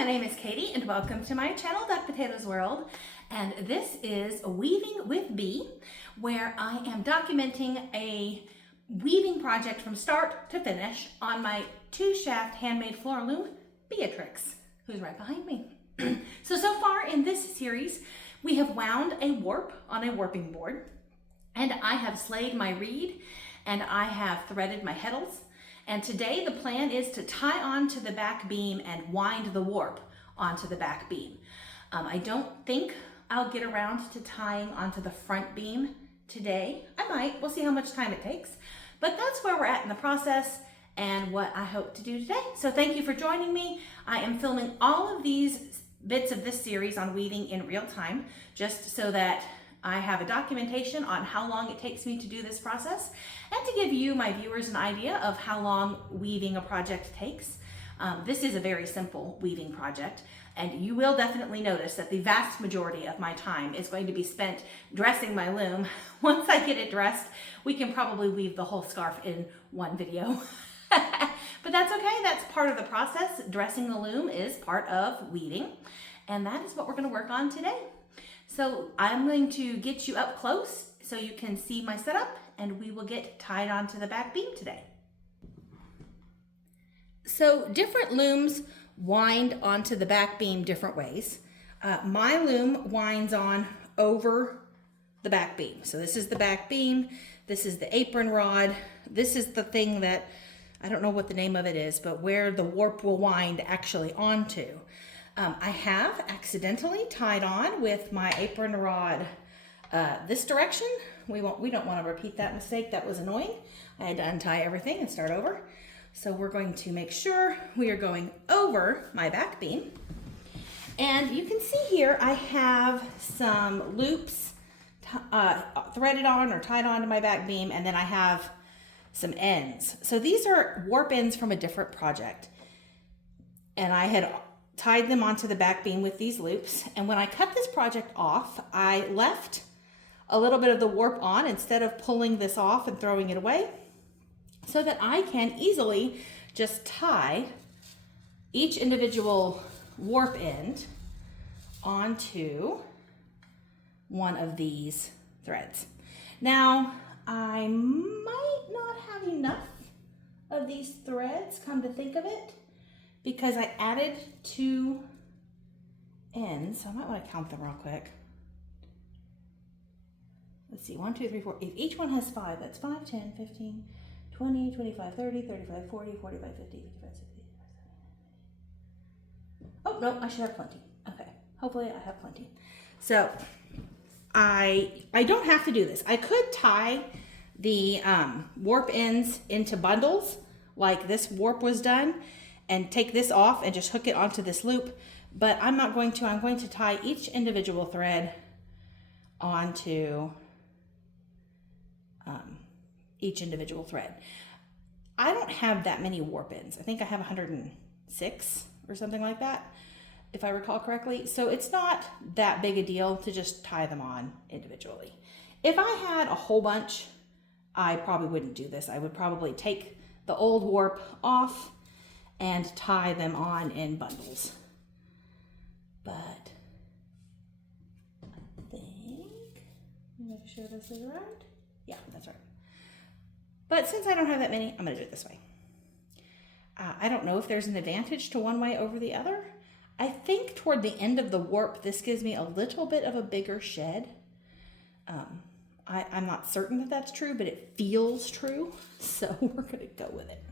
my name is Katie and welcome to my channel, Duck Potatoes World. And this is Weaving with Bee, where I am documenting a weaving project from start to finish on my 2-shaft handmade floor loom, Beatrix, who's right behind me. So far in this series, we have wound a warp on a warping board, and I have slayed my reed, and I have threaded my heddles. And today the plan is to tie onto the back beam and wind the warp onto the back beam. I don't think I'll get around to tying onto the front beam today. I might, we'll see how much time it takes. But that's where we're at in the process and what I hope to do today. So thank you for joining me. I am filming all of these bits of this series on weaving in real time, just so that I have a documentation on how long it takes me to do this process and to give you, my viewers, an idea of how long weaving a project takes. This is a very simple weaving project, and you will definitely notice that the vast majority of my time is going to be spent dressing my loom. Once I get it dressed, we can probably weave the whole scarf in one video. But that's okay, that's part of the process. Dressing the loom is part of weaving, and that is what we're going to work on today. So I'm going to get you up close so you can see my setup, and we will get tied onto the back beam today. So different looms wind onto the back beam different ways. My loom winds on over the back beam. So this is the back beam, this is the apron rod, this is the thing that, I don't know what the name of it is, but where the warp will wind actually onto. I have accidentally tied on with my apron rod this direction. We don't want to repeat that mistake. That was annoying. I had to untie everything and start over. So we're going to make sure we are going over my back beam. And you can see here I have some loops threaded on or tied onto my back beam, and then I have some ends. So these are warp ends from a different project. And I had tied them onto the back beam with these loops, and when I cut this project off, I left a little bit of the warp on instead of pulling this off and throwing it away, so that I can easily just tie each individual warp end onto one of these threads. Now, I might not have enough of these threads, come to think of it, because I added 2 ends, so I might want to count them real quick. Let's see, 1, 2, 3, 4. If each one has 5, that's 5, 10, 15, 20, 25, 30, 35, 40, 45, 50, 55, 60, 65. Oh, no, I should have plenty. Okay, hopefully I have plenty. So I don't have to do this. I could tie the warp ends into bundles like this warp was done, and take this off and just hook it onto this loop, but I'm not going to. I'm going to tie each individual thread onto each individual thread. I don't have that many warp ends. I think I have 106 or something like that, if I recall correctly. So it's not that big a deal to just tie them on individually. If I had a whole bunch, I probably wouldn't do this. I would probably take the old warp off and tie them on in bundles. But I think, make sure this is right. Yeah, that's right. But since I don't have that many, I'm gonna do it this way. I don't know if there's an advantage to one way over the other. I think toward the end of the warp, this gives me a little bit of a bigger shed. I'm not certain that that's true, but it feels true. So we're gonna go with it.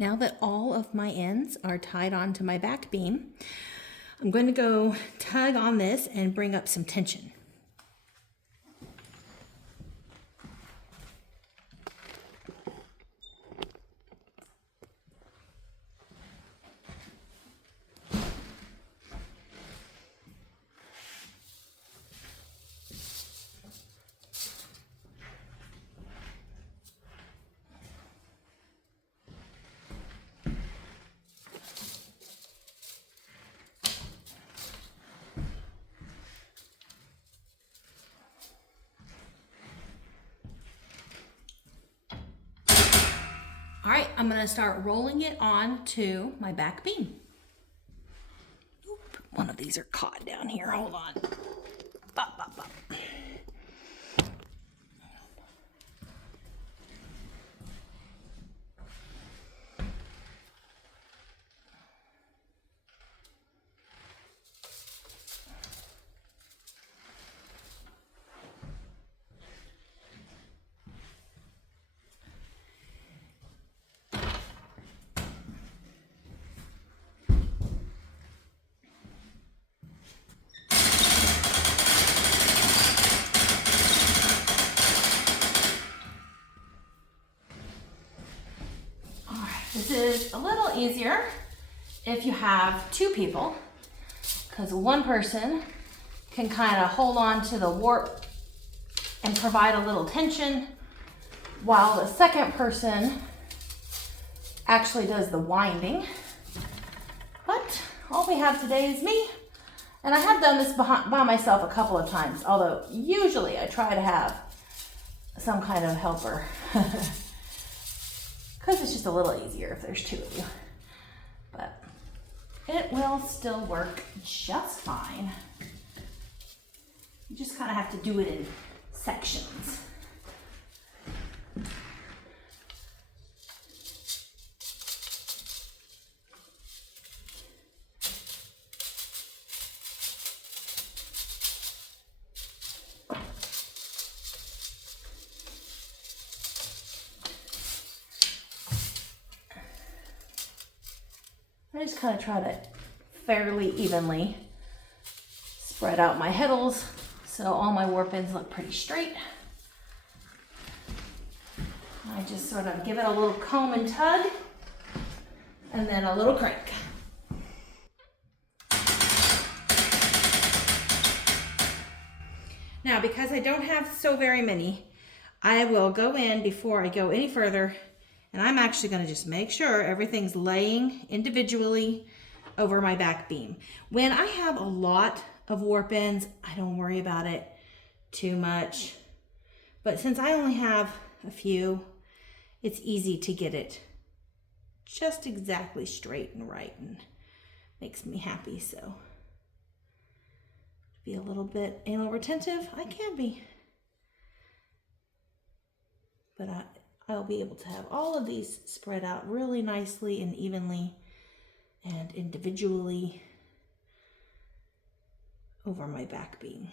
Now that all of my ends are tied onto my back beam, I'm going to go tug on this and bring up some tension. All right, I'm gonna start rolling it onto my back beam. Oop, one of these are caught down here, hold on. Bop, bop, bop. This is a little easier if you have two people, because one person can kind of hold on to the warp and provide a little tension, while the second person actually does the winding. But all we have today is me, and I have done this by myself a couple of times, although usually I try to have some kind of helper. Because it's just a little easier if there's two of you. But it will still work just fine. You just kind of have to do it in sections. I just kind of try to fairly evenly spread out my heddles so all my warp ends look pretty straight. I just sort of give it a little comb and tug, and then a little crank. Now, because I don't have so very many, I will go in before I go any further, and I'm actually going to just make sure everything's laying individually over my back beam. When I have a lot of warp ends, I don't worry about it too much. But since I only have a few, it's easy to get it just exactly straight and right, and makes me happy. So to be a little bit anal retentive, I can be. But I'll be able to have all of these spread out really nicely and evenly and individually over my back beam.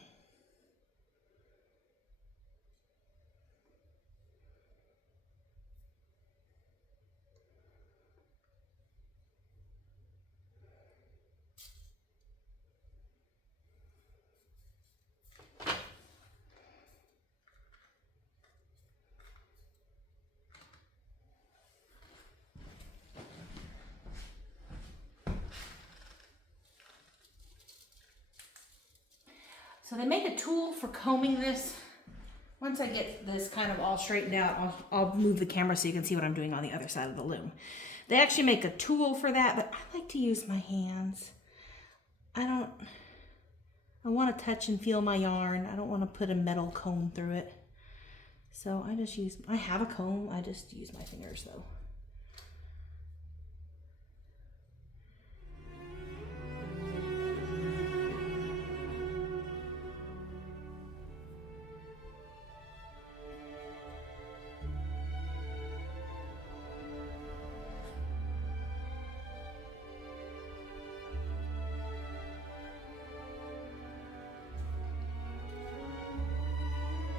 So they make a tool for combing this. Once I get this kind of all straightened out, I'll move the camera so you can see what I'm doing on the other side of the loom. They actually make a tool for that, but I like to use my hands. I want to touch and feel my yarn. I don't want to put a metal comb through it. So I have a comb, I just use my fingers though.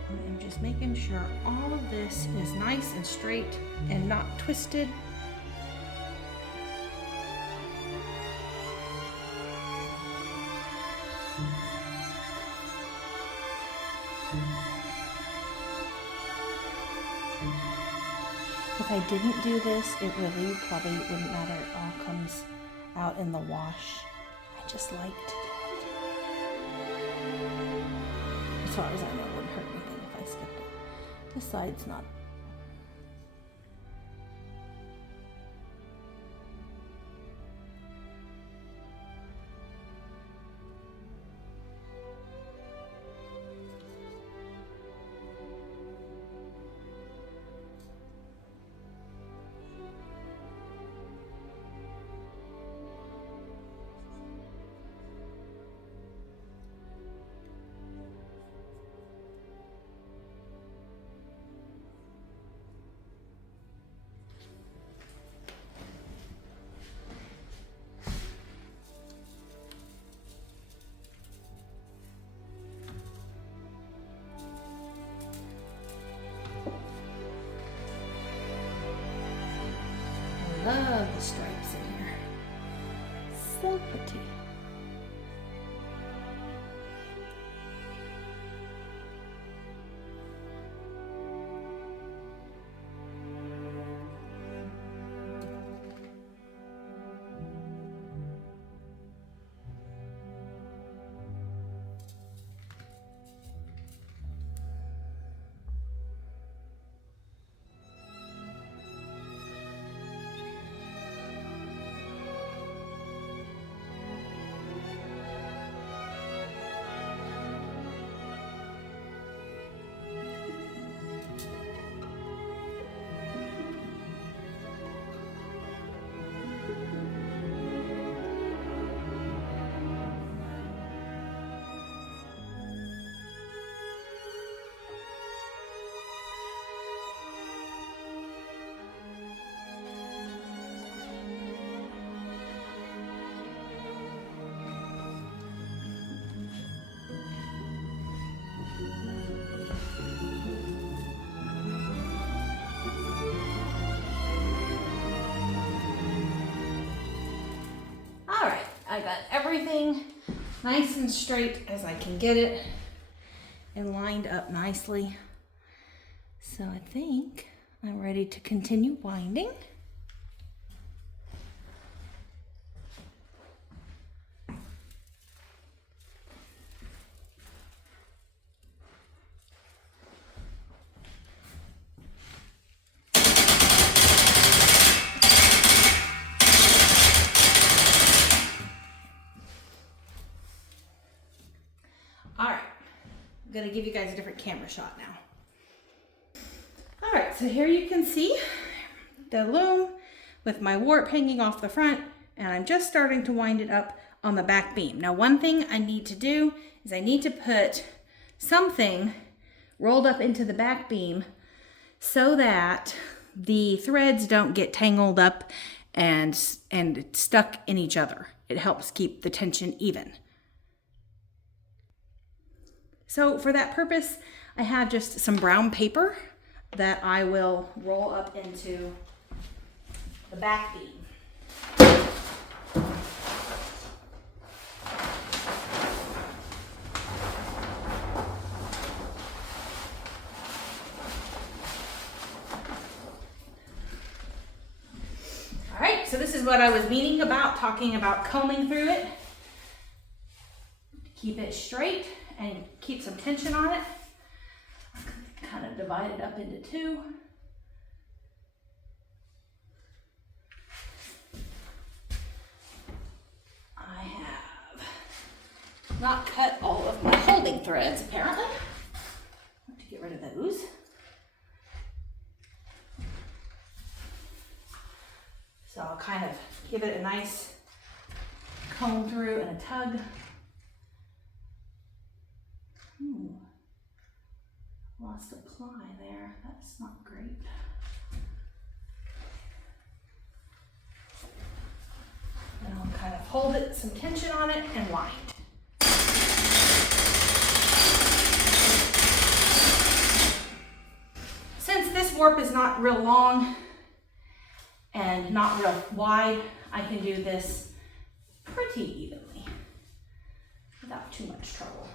I'm just making sure all of this is nice and straight and not twisted. If I didn't do this, it really probably wouldn't matter. It all comes out in the wash. I just like to do it. As far as I know, it wouldn't hurt anything if I skipped it. This side's not. Love the stripes in here. So pretty. I got everything nice and straight as I can get it and lined up nicely. So I think I'm ready to continue winding. I'm gonna give you guys a different camera shot now. All right, so here you can see the loom with my warp hanging off the front, and I'm just starting to wind it up on the back beam. Now, one thing I need to do is I need to put something rolled up into the back beam so that the threads don't get tangled up and stuck in each other. It helps keep the tension even. So for that purpose, I have just some brown paper that I will roll up into the back beam. All right, so this is what I was meaning about, talking about combing through it. Keep it straight and keep some tension on it. Kind of divide it up into two. I have not cut all of my holding threads, apparently. I have to get rid of those. So I'll kind of give it a nice comb through and a tug. Lost a ply there. That's not great. And I'll kind of hold it, some tension on it, and wind. Since this warp is not real long and not real wide, I can do this pretty evenly without too much trouble.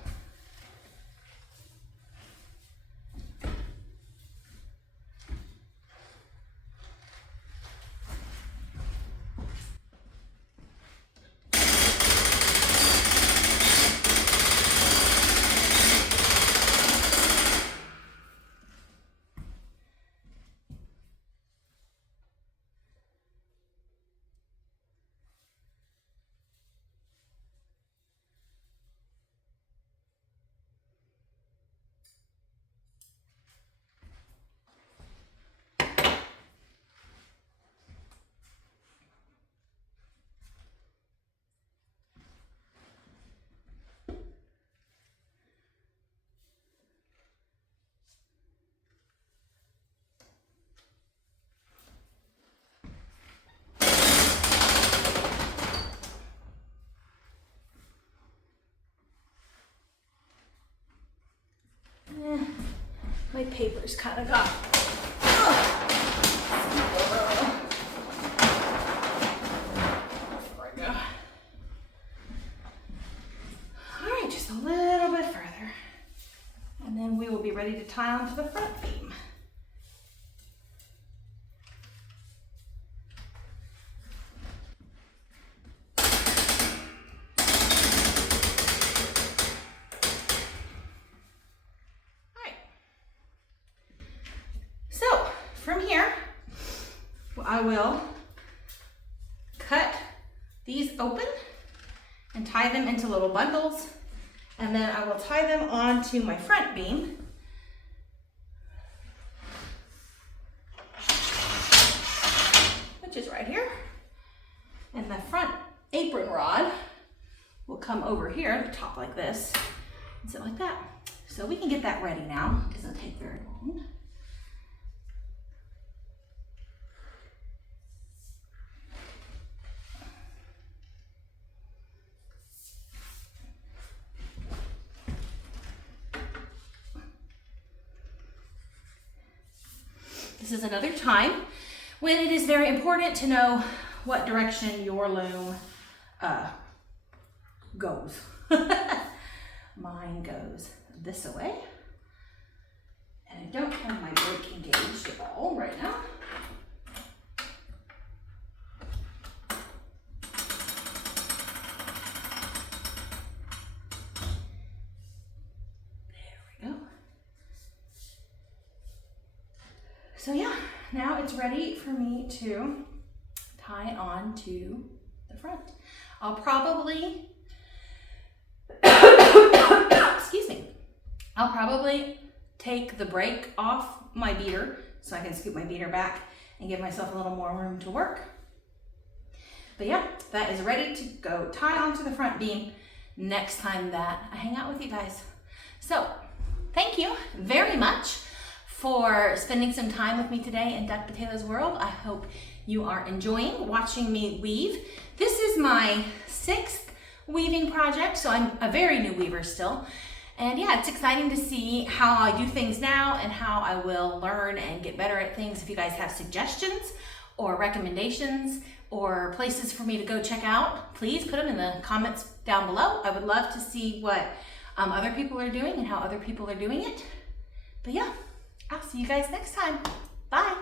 My paper's kind of got. Before I go. All right, just a little bit further. And then we will be ready to tie onto the front beam. So from here, I will cut these open and tie them into little bundles, and then I will tie them onto my front beam. Which is right here. And the front apron rod will come over here at the top like this and sit like that. So we can get that ready now. It doesn't take very long. This is another time when it is very important to know what direction your loom goes. Mine goes this way. And I don't have my brake engaged at all right now. So yeah, now it's ready for me to tie on to the front. I'll probably, excuse me, I'll probably take the brake off my beater so I can scoop my beater back and give myself a little more room to work. But yeah, that is ready to go tie onto the front beam next time that I hang out with you guys. So thank you very much for spending some time with me today in Duck Potatoes World. I hope you are enjoying watching me weave. This is my 6th weaving project, so I'm a very new weaver still. And yeah, it's exciting to see how I do things now and how I will learn and get better at things. If you guys have suggestions or recommendations or places for me to go check out, please put them in the comments down below. I would love to see what other people are doing and how other people are doing it. But yeah, I'll see you guys next time. Bye.